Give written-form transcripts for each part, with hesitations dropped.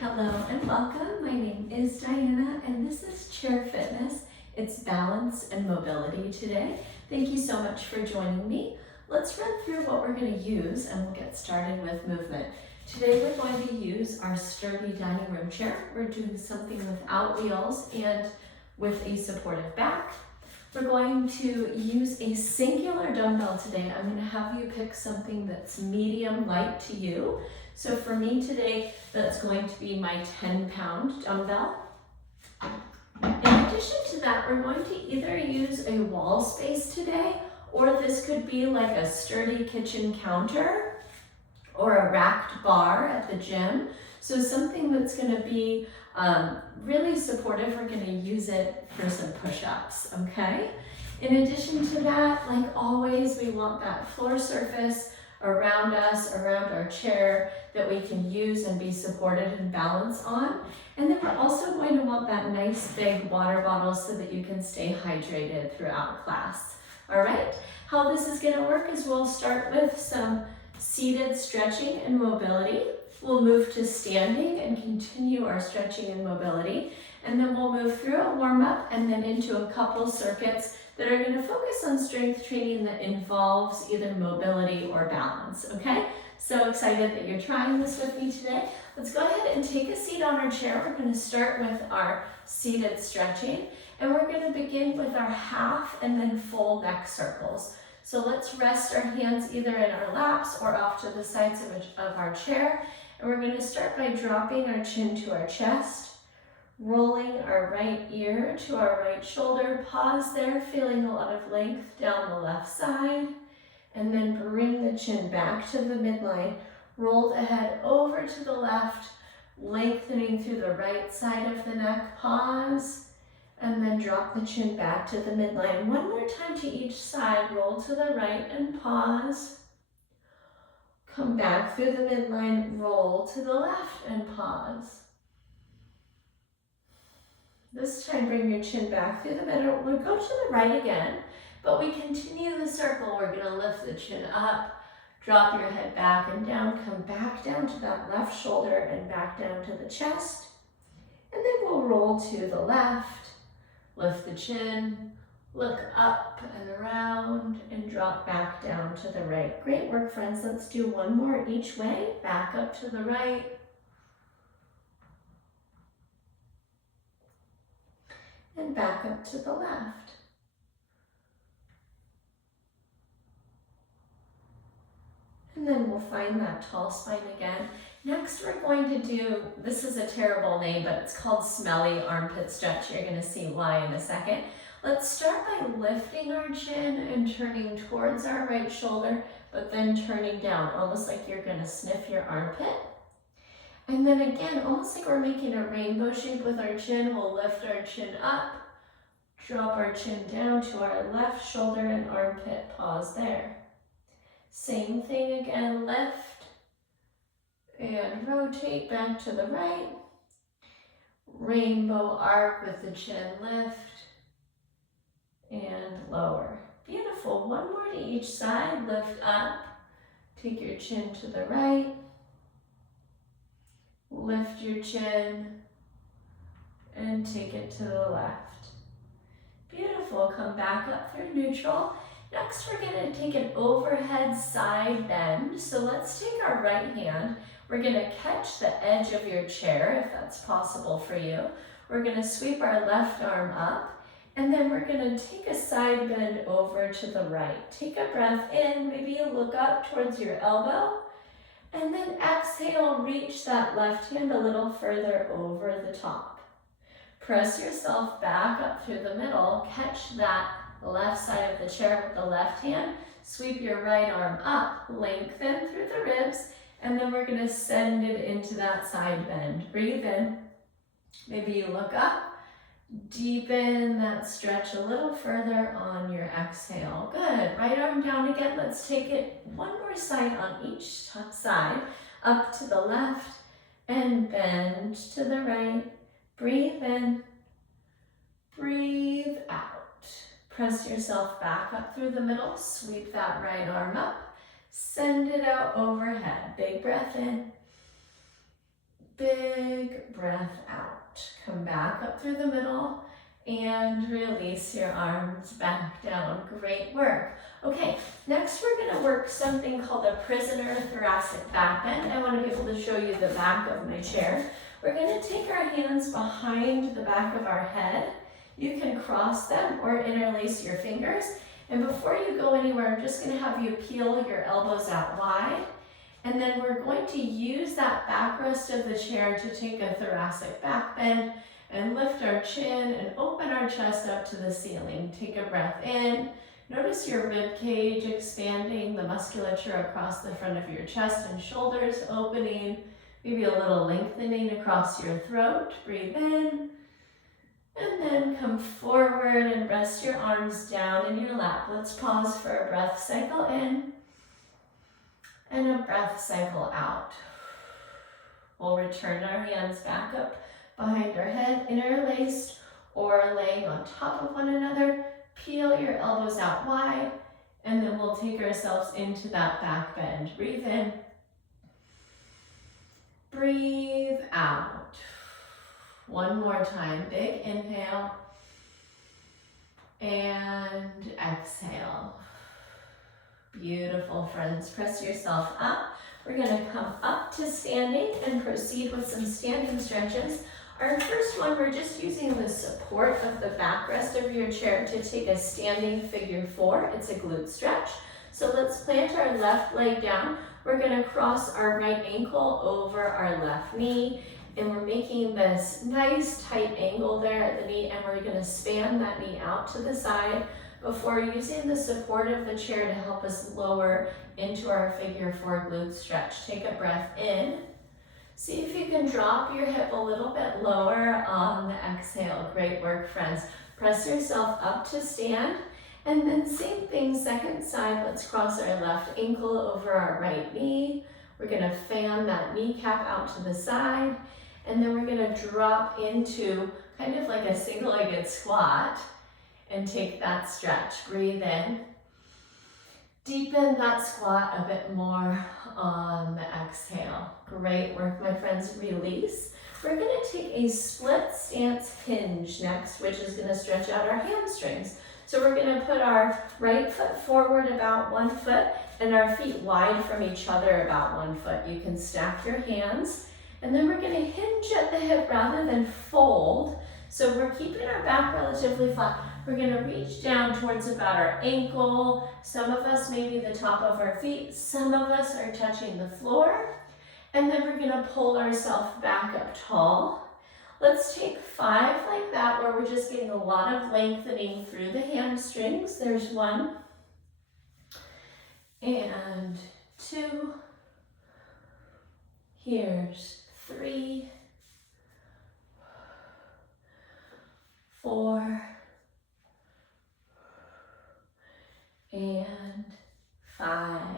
Hello and welcome. My name is Diana and this is Chair Fitness. It's balance and mobility today. Thank you so much for joining me. Let's run through what we're going to use and we'll get started with movement. Today we're going to use our sturdy dining room chair. We're doing something without wheels and with a supportive back. We're going to use a singular dumbbell today. I'm going to have you pick something that's medium light to you. So for me today, that's going to be my 10-pound dumbbell. In addition to that, we're going to either use a wall space today, or this could be like a sturdy kitchen counter or a racked bar at the gym. So something that's going to be really supportive. We're going to use it for some push-ups, okay? In addition to that, like always, we want that floor surface around us, around our chair, that we can use and be supported and balanced on. And then we're also going to want that nice big water bottle so that you can stay hydrated throughout class. All right, how this is going to work is we'll start with some seated stretching and mobility. We'll move to standing and continue our stretching and mobility. And then we'll move through a warm-up and then into a couple circuits that are going to focus on strength training that involves either mobility or balance, okay? So excited that you're trying this with me today. Let's go ahead and take a seat on our chair. We're going to start with our seated stretching, and we're going to begin with our half and then full neck circles. So let's rest our hands either in our laps or off to the sides of our chair, and we're going to start by dropping our chin to our chest, rolling our right ear to our right shoulder. Pause there, feeling a lot of length down the left side. And then bring the chin back to the midline. Roll the head over to the left, lengthening through the right side of the neck. Pause. And then drop the chin back to the midline. One more time to each side. Roll to the right and pause. Come back through the midline. Roll to the left and pause. This time, bring your chin back through the middle. We'll go to the right again, but we continue the circle. We're going to lift the chin up, drop your head back and down, come back down to that left shoulder and back down to the chest. And then we'll roll to the left, lift the chin, look up and around, and drop back down to the right. Great work, friends. Let's do one more each way. Back up to the right. And back up to the left. And then we'll find that tall spine again. Next, we're going to do, this is a terrible name, but it's called smelly armpit stretch. You're going to see why in a second. Let's start by lifting our chin and turning towards our right shoulder, but then turning down, almost like you're going to sniff your armpit. And then again, almost like we're making a rainbow shape with our chin, we'll lift our chin up, drop our chin down to our left shoulder and armpit, pause there. Same thing again, lift and rotate back to the right. Rainbow arc with the chin, lift and lower. Beautiful, one more to each side, lift up, take your chin to the right. Lift your chin and take it to the left. Beautiful, come back up through neutral. Next, we're going to take an overhead side bend. So let's take our right hand. We're going to catch the edge of your chair, if that's possible for you. We're going to sweep our left arm up, and then we're going to take a side bend over to the right. Take a breath in, maybe you look up towards your elbow. And then exhale, reach that left hand a little further over the top. Press yourself back up through the middle. Catch that left side of the chair with the left hand. Sweep your right arm up, lengthen through the ribs, and then we're going to send it into that side bend. Breathe in. Maybe you look up. Deepen that stretch a little further on your exhale. Good. Right arm down again. Let's take it one more side on each side. Up to the left and bend to the right. Breathe in. Breathe out. Press yourself back up through the middle. Sweep that right arm up. Send it out overhead. Big breath in. Big breath out. Come back up through the middle and release your arms back down. Great work. Okay, next we're gonna work something called a prisoner thoracic back bend. I wanna be able to show you the back of my chair. We're gonna take our hands behind the back of our head. You can cross them or interlace your fingers. And before you go anywhere, I'm just gonna have you peel your elbows out wide. And then we're going to use that backrest of the chair to take a thoracic back bend and lift our chin and open our chest up to the ceiling. Take a breath in. Notice your rib cage expanding, the musculature across the front of your chest and shoulders opening, maybe a little lengthening across your throat. Breathe in. And then come forward and rest your arms down in your lap. Let's pause for a breath cycle in and a breath cycle out. We'll return our hands back up behind our head, interlaced or laying on top of one another. Peel your elbows out wide, and then we'll take ourselves into that back bend. Breathe in. Breathe out. One more time. Big inhale. And exhale. Beautiful, friends. Press yourself up. We're going to come up to standing and proceed with some standing stretches. Our first one, we're just using the support of the backrest of your chair to take a standing figure four. It's a glute stretch. So let's plant our left leg down. We're going to cross our right ankle over our left knee. And we're making this nice tight angle there at the knee, and we're going to span that knee out to the side before using the support of the chair to help us lower into our figure four glute stretch. Take a breath in. See if you can drop your hip a little bit lower on the exhale. Great work, friends. Press yourself up to stand, and then same thing, second side. Let's cross our left ankle over our right knee. We're going to fan that kneecap out to the side, and then we're going to drop into kind of like a single-legged squat and take that stretch. Breathe in. Deepen that squat a bit more on the exhale. Great work, my friends. Release. We're going to take a split stance hinge next, which is going to stretch out our hamstrings. So we're going to put our right foot forward about 1 foot and our feet wide from each other about 1 foot. You can stack your hands, and then we're going to hinge at the hip rather than fold. So we're keeping our back relatively flat. We're going to reach down towards about our ankle. Some of us maybe the top of our feet. Some of us are touching the floor. And then we're going to pull ourselves back up tall. Let's take 5 like that, where we're just getting a lot of lengthening through the hamstrings. There's 1 and 2. Here's 3, 4, and 5.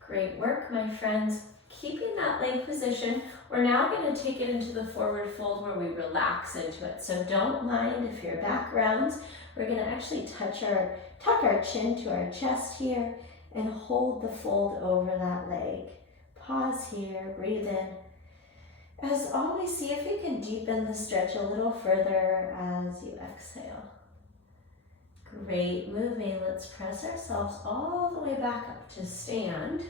Great work, my friends. Keeping that leg position, we're now going to take it into the forward fold where we relax into it. So don't mind if your back rounds. We're going to actually tuck our chin to our chest here and hold the fold over that leg. Pause here, breathe in. As always, see if you can deepen the stretch a little further as you exhale. Great moving. Let's press ourselves all the way back up to stand.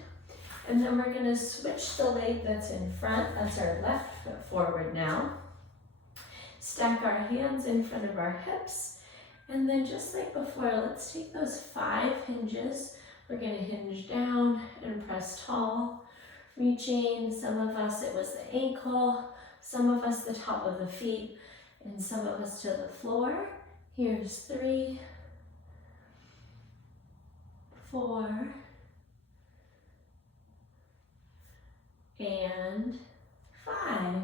And then we're going to switch the leg that's in front. That's our left foot forward now. Stack our hands in front of our hips. And then just like before, let's take those 5 hinges. We're going to hinge down and press tall. Reaching, some of us it was the ankle, some of us the top of the feet, and some of us to the floor. Here's 3, 4, and 5.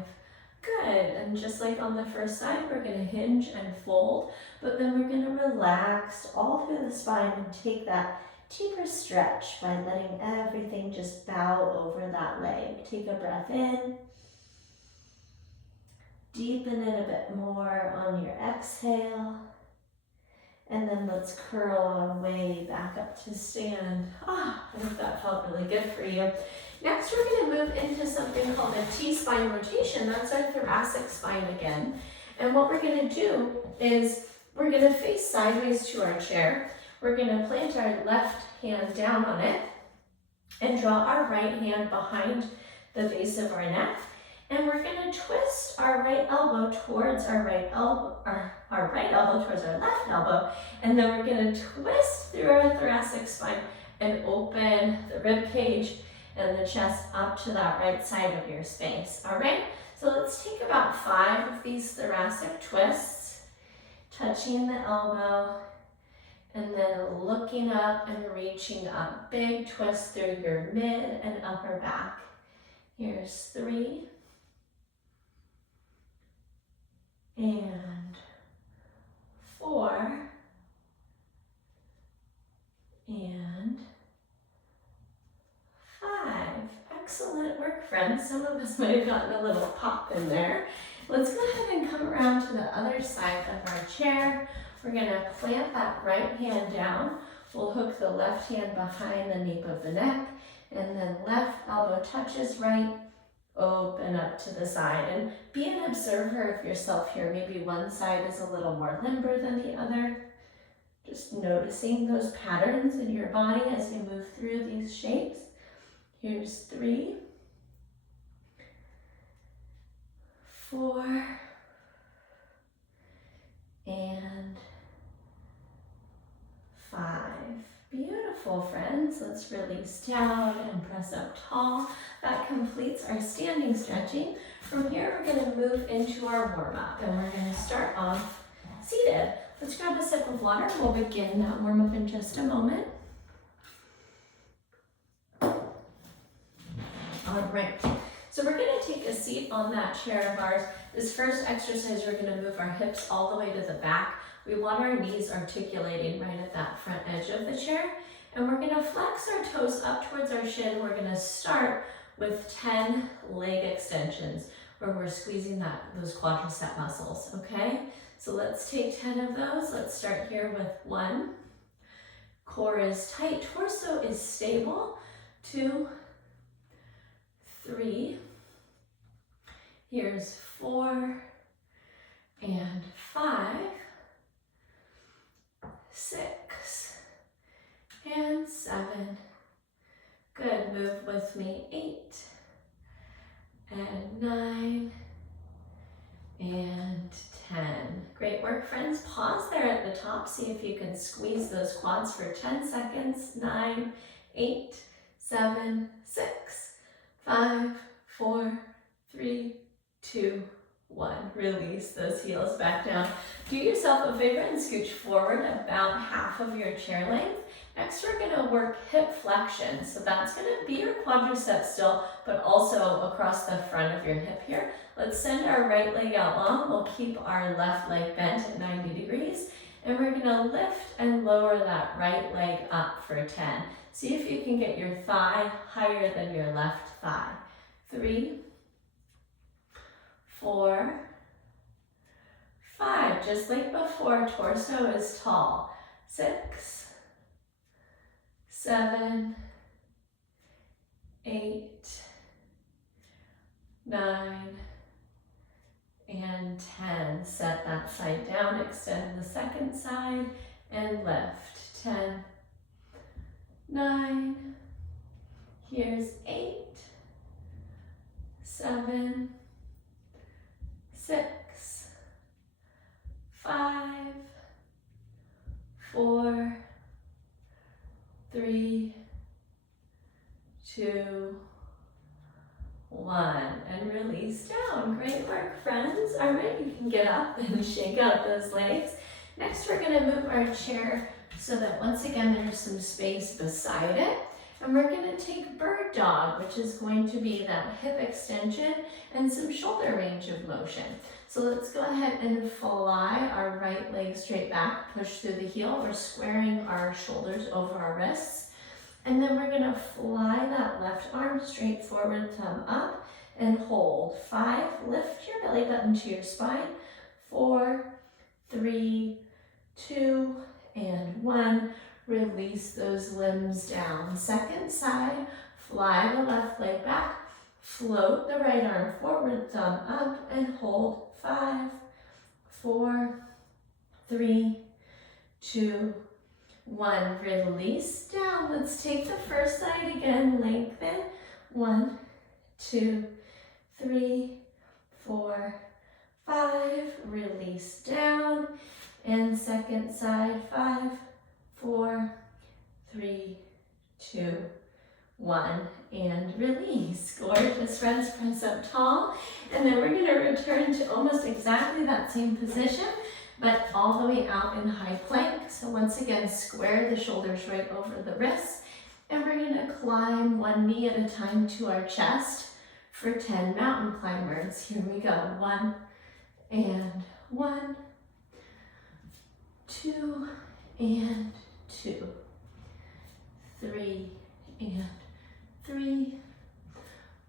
Good, and just like on the first side, we're going to hinge and fold, but then we're going to relax all through the spine and take that deeper stretch by letting everything just bow over that leg. Take a breath in. Deepen it a bit more on your exhale. And then let's curl our way back up to stand. I hope that felt really good for you. Next, we're going to move into something called a T-spine rotation. That's our thoracic spine again. And what we're going to do is we're going to face sideways to our chair. We're going to plant our left hand down on it and draw our right hand behind the base of our neck. And we're going to twist our right elbow towards our right elbow, our right elbow towards our left elbow. And then we're going to twist through our thoracic spine and open the rib cage and the chest up to that right side of your space. All right, so let's take about 5 of these thoracic twists, touching the elbow, and then looking up and reaching up. Big twist through your mid and upper back. Here's 3. And 4. And 5. Excellent work, friends. Some of us might have gotten a little pop in there. Let's go ahead and come around to the other side of our chair. We're going to plant that right hand down. We'll hook the left hand behind the nape of the neck, and then left elbow touches right, open up to the side. And be an observer of yourself here. Maybe one side is a little more limber than the other. Just noticing those patterns in your body as you move through these shapes. Here's 3, 4, and 5. Beautiful, friends. Let's release down and press up tall. That completes our standing stretching. From here, we're going to move into our warm-up, and we're going to start off seated. Let's grab a sip of water. We'll begin that warm-up in just a moment. All right, so we're going to take a seat on that chair of ours. This first exercise, we're going to move our hips all the way to the back. We want our knees articulating right at that front edge of the chair. And we're going to flex our toes up towards our shin. We're going to start with 10 leg extensions where we're squeezing those quadricep muscles, okay? So let's take 10 of those. Let's start here with 1. Core is tight, torso is stable. 2, 3. Here's 4 and 5. 6 and 7. Good, move with me. 8 and 9 and 10. Great work, friends. Pause there at the top. See if you can squeeze those quads for 10 seconds. 9, 8, 7, 6, 5, 4, 3, 2, 1. Release those heels back down. Do yourself a favor and scooch forward about half of your chair length. Next, we're going to work hip flexion. So that's going to be your quadricep still, but also across the front of your hip here. Let's send our right leg out long. We'll keep our left leg bent at 90 degrees. And we're going to lift and lower that right leg up for 10. See if you can get your thigh higher than your left thigh. 3, 4, 5. Just like before, torso is tall. 6, 7, 8, 9, and 10. Set that side down, extend the second side, and lift. 10, 9, here's 8, 7, 6, 5, 4, 3, 2, 1, and release down. Great work, friends. All right, you can get up and shake out those legs. Next, we're going to move our chair so that once again there's some space beside it. And we're going to take bird dog, which is going to be that hip extension and some shoulder range of motion. So let's go ahead and fly our right leg straight back, push through the heel. We're squaring our shoulders over our wrists. And then we're going to fly that left arm straight forward, thumb up, and hold. 5, lift your belly button to your spine. 4, 3, 2, and 1. Release those limbs down. Second side, Fly the left leg back. Float the right arm forward, thumb up, and hold. 5, 4, 3, 2, 1. Release down. Let's take the first side again. Lengthen. 1, 2, 3, 4, 5. Release down. And second side. 5, 4, 3, 2, 1. And release. Gorgeous, friends. Press up tall. And then we're going to return to almost exactly that same position, but all the way out in high plank. So once again, square the shoulders right over the wrists. And we're going to climb one knee at a time to our chest for 10 mountain climbers. Here we go. 1 and 1, 2 and 2, 3 and 3,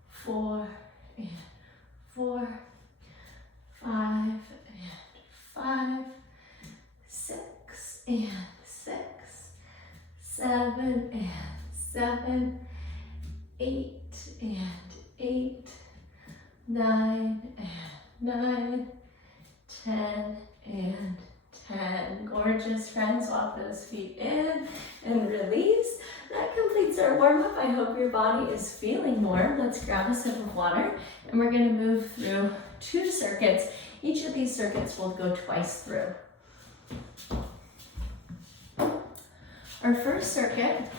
4 and 4, 5 and 5, 6 and 6, 7 and 7, 8 and 8, 9 and 9, 10 and 10. Gorgeous, friends. Walk those feet in and release. That completes our warm-up. I hope your body is feeling warm. Let's grab a sip of water, and we're going to move through 2 circuits. Each of these circuits will go twice through. Our first circuit,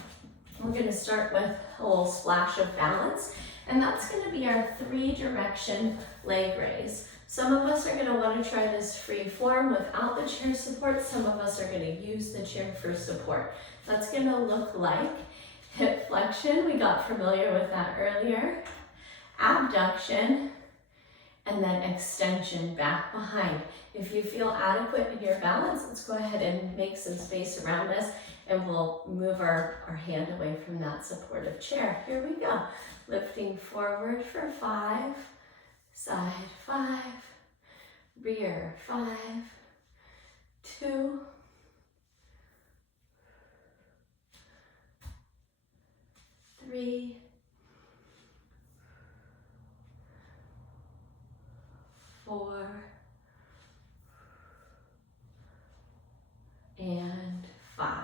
we're going to start with a little splash of balance, and that's going to be our 3-direction leg raise. Some of us are going to want to try this free form without the chair support. Some of us are going to use the chair for support. That's going to look like hip flexion. We got familiar with that earlier. Abduction, and then extension back behind. If you feel adequate in your balance, let's go ahead and make some space around us, and we'll move our hand away from that supportive chair. Here we go. Lifting forward for 5, side 5, rear 5, 2, 3, 4, and 5.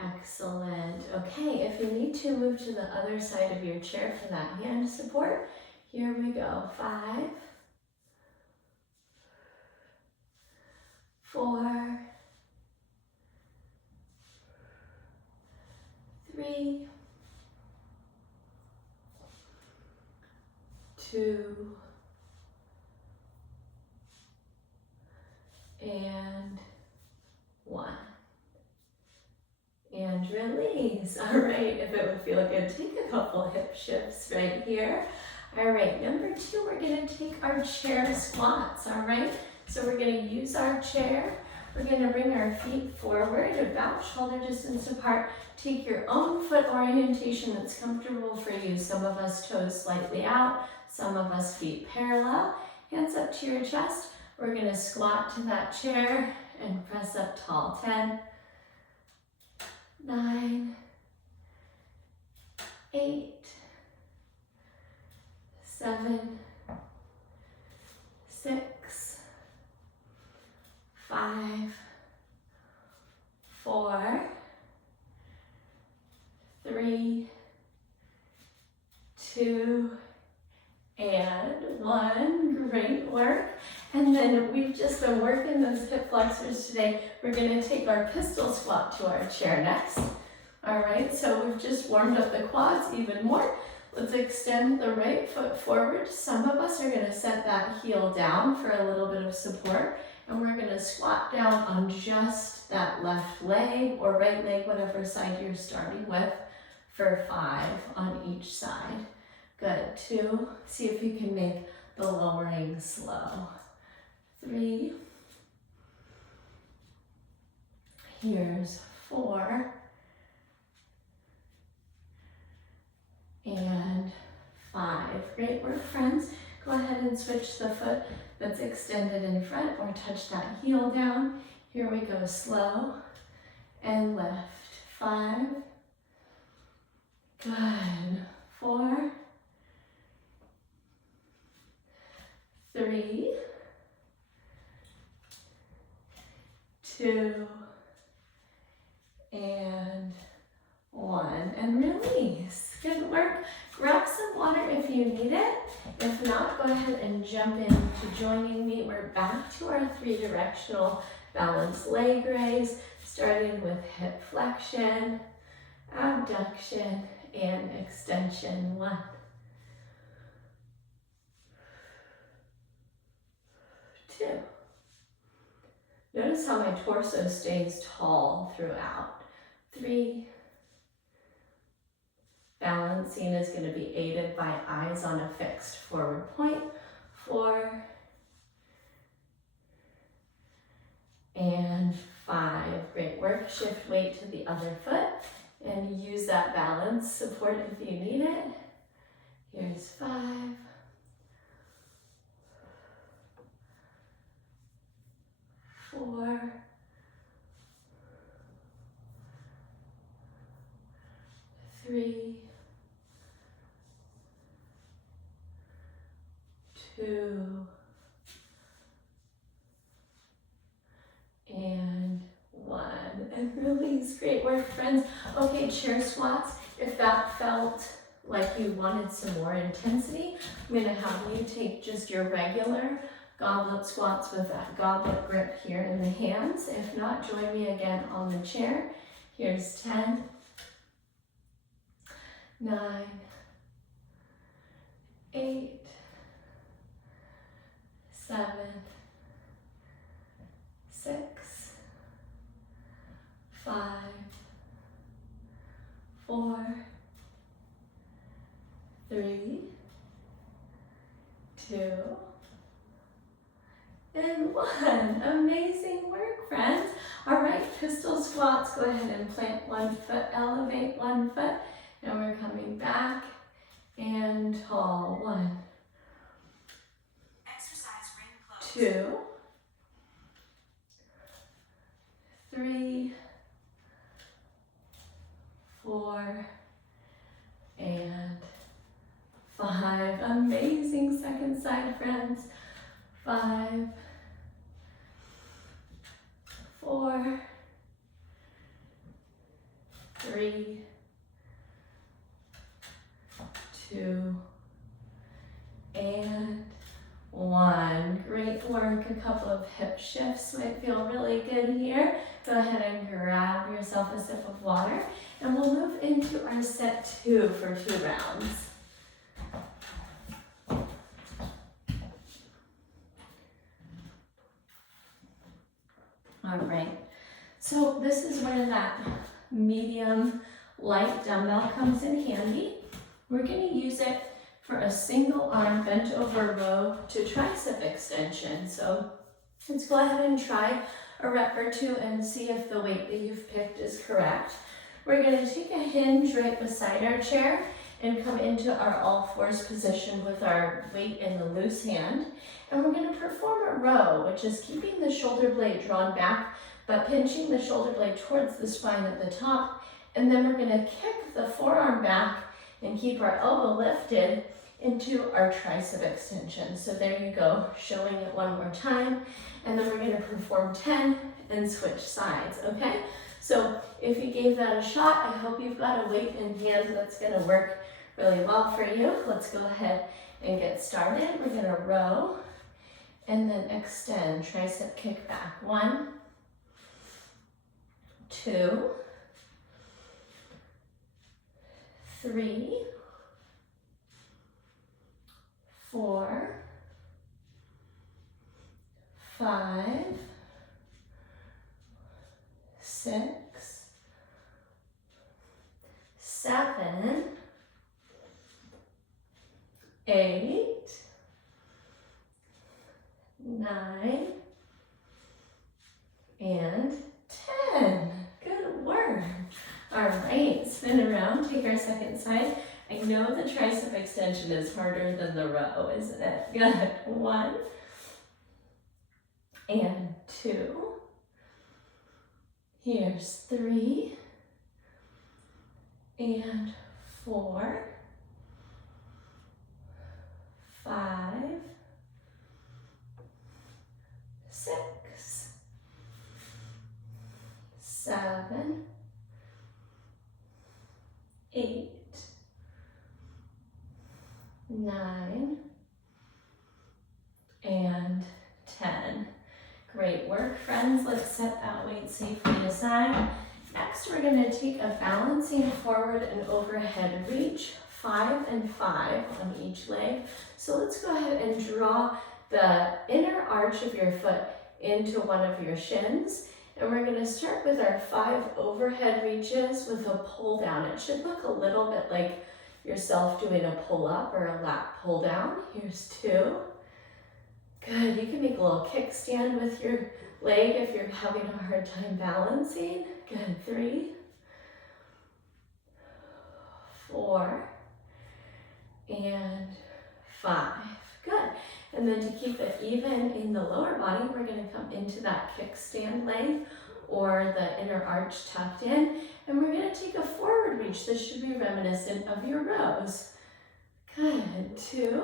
Excellent. Okay, if you need to, move to the other side of your chair for that hand support. Here we go. 5, 4, 3, 2, and 1. And release. All right, if it would feel good, take a couple hip shifts right here. All right, number 2, we're gonna take our chair squats, all right? So we're gonna use our chair. We're gonna bring our feet forward, about shoulder distance apart. Take your own foot orientation that's comfortable for you. Some of us toes slightly out, some of us feet parallel. Hands up to your chest. We're gonna squat to that chair and press up tall. 10, 9, 8, 7, 6, 5, 4, 3, 2, and 1. Great work. And then we've just been working those hip flexors today. We're going to take our pistol squat to our chair next. All right, so we've just warmed up the quads even more. Let's extend the right foot forward. Some of us are going to set that heel down for a little bit of support, and we're going to squat down on just that left leg or right leg, whatever side you're starting with, for 5 on each side. Good. 2, see if you can make the lowering slow. 3, here's 4, and 5. Great work, friends. Go ahead and switch the foot that's extended in front or touch that heel down. Here we go, slow and lift. 5, Good. 4, 3, 2, and 1. And release. Good work. Grab some water if you need it. If not, go ahead and jump into joining me. We're back to our 3-directional balanced leg raise, starting with hip flexion, abduction, and extension. 1, 2. Notice how my torso stays tall throughout. 3. Balancing is going to be aided by eyes on a fixed forward point. 4. And 5. Great work. Shift weight to the other foot and use that balance support if you need it. Here's 5. 4. 3. 2. And 1. And release. Great work, friends. Okay, chair squats. If that felt like you wanted some more intensity, I'm going to have you take just your regular goblet squats with that goblet grip here in the hands. If not, join me again on the chair. Here's 10, 9, 8, 7, 6, 5, 4, 3, 2, and 1. Amazing work, friends. All right, pistol squats. Go ahead and plant one foot, elevate one foot, and we're coming back and tall. 1, Exercise ring close. 2, 3, 4, and 5. Amazing. Second side, friends. 5, 4, 3, 2, and 1. Great work. A couple of hip shifts might feel really good here. Go ahead and grab yourself a sip of water, and we'll move into our set 2 for 2 rounds. All right, so this is where that medium light dumbbell comes in handy. We're going to use it for a single arm bent over row to tricep extension. So let's go ahead and try a rep or 2 and see if the weight that you've picked is correct. We're going to take a hinge right beside our chair and come into our all fours position with our weight in the loose hand. And we're going to perform a row, which is keeping the shoulder blade drawn back, but pinching the shoulder blade towards the spine at the top. And then we're going to kick the forearm back and keep our elbow lifted into our tricep extension. So there you go, showing it one more time. And then we're going to perform 10 and switch sides, okay? So if you gave that a shot, I hope you've got a weight in hand that's going to work really well for you. Let's go ahead and get started. We're going to row and then extend, tricep kick back. 1, 2, 3, 4, 5, 6, 7, 8, 9, and 10. Good work. All right, spin around, take our second side. I know the tricep extension is harder than the row, isn't it? Good. 1 and 2. Here's 3 and 4, 5, 6, 7, 8, 9, and 10. Great work, friends. Let's set that weight safely aside. Next, we're going to take a balancing forward and overhead reach, 5 and 5 on each leg. So let's go ahead and draw the inner arch of your foot into one of your shins. And we're going to start with our 5 overhead reaches with a pull down. It should look a little bit like yourself doing a pull up or a lat pull down. Here's 2. Good. You can make a little kickstand with your leg if you're having a hard time balancing. Good. 3, 4, and 5. Good. And then to keep it even in the lower body, we're going to come into that kickstand leg or the inner arch tucked in. And we're going to take a forward reach. This should be reminiscent of your rows. Good. 2,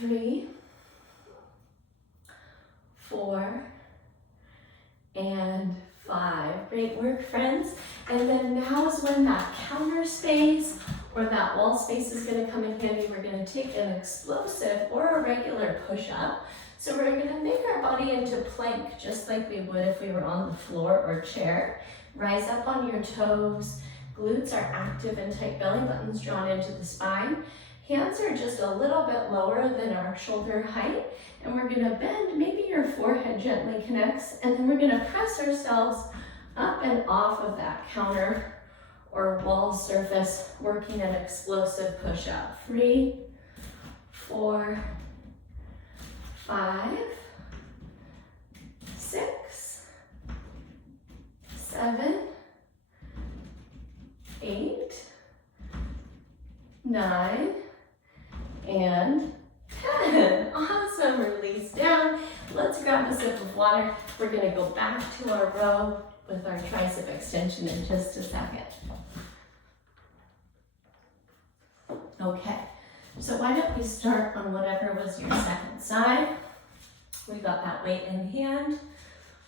3, 4, and 5. Great work, friends. And then now is when that counter space or that wall space is going to come in handy. We're going to take an explosive or a regular push-up. So we're going to make our body into plank just like we would if we were on the floor or chair. Rise up on your toes. Glutes are active and tight, belly buttons drawn into the spine. Hands are just a little bit lower than our shoulder height. And we're going to bend, maybe your forehead gently connects, and then we're going to press ourselves up and off of that counter or wall surface, working an explosive push-up. 3, 4, 5, 6, 7, 8, 9, and 10. Awesome. Release down. Let's grab a sip of water. We're going to go back to our row with our tricep extension in just a second. Okay, so why don't we start on whatever was your second side. We got that weight in hand.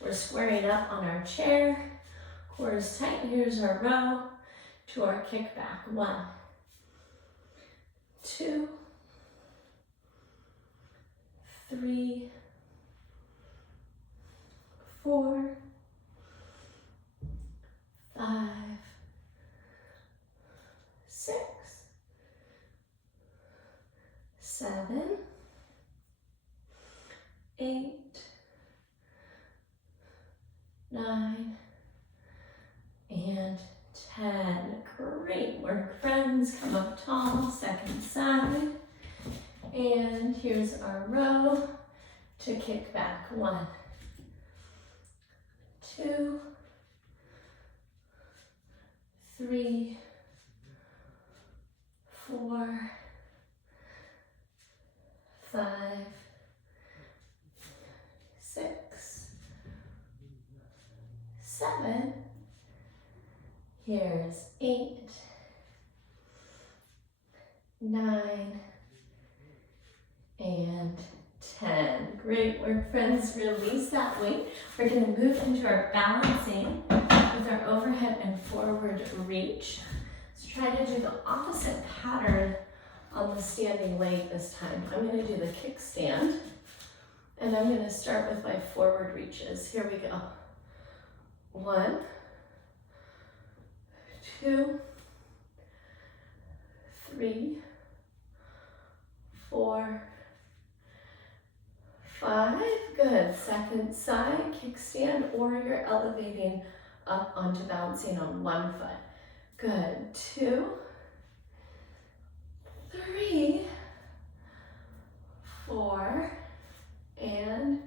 We're squaring up on our chair. Core is tight. Here's our row to our kickback. 1, 2, 3, 4, 5, 6, 7, 8, 9, and 10. Great work, friends. Come up tall, second side. And here's our row to kick back. 1, 2, 3, 4, 5, 6, 7. Here's 8, 9, and 10. Great work, friends. Release that weight. We're going to move into our balancing with our overhead and forward reach. Let's try to do the opposite pattern on the standing leg this time. I'm going to do the kickstand, and I'm going to start with my forward reaches. Here we go. 1, 2, 3, 4, 5. Good. Second side, kickstand, or you're elevating up onto bouncing on one foot. Good. 2, 3, 4, and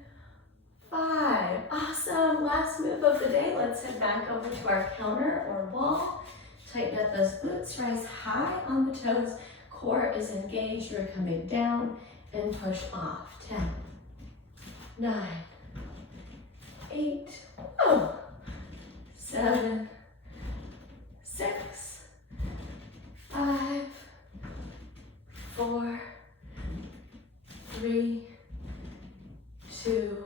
5. Awesome. Last move of the day. Let's head back over to our counter or wall. Tighten up those glutes. Rise high on the toes. Core is engaged. We're coming down and push off. 10, 9, 8, 7, 6, 5, 4, 3, 2,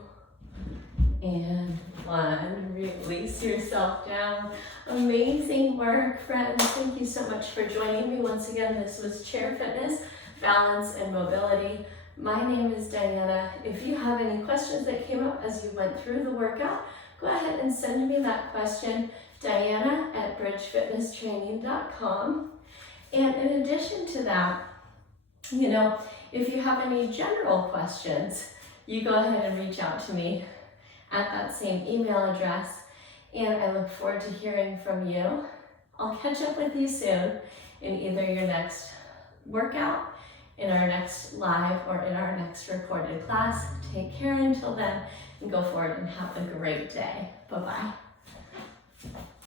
and 1. Release yourself down. Amazing work, friends. Thank you so much for joining me. Once again, this was Chair Fitness, Balance, and Mobility. My name is Diana. If you have any questions that came up as you went through the workout, go ahead and send me that question, diana@bridgefitnesstraining.com. And in addition to that, if you have any general questions, you go ahead and reach out to me at that same email address, and I look forward to hearing from you. I'll catch up with you soon in either your next workout, in our next live, or in our next recorded class. Take care until then, and go forward and have a great day. Bye-bye.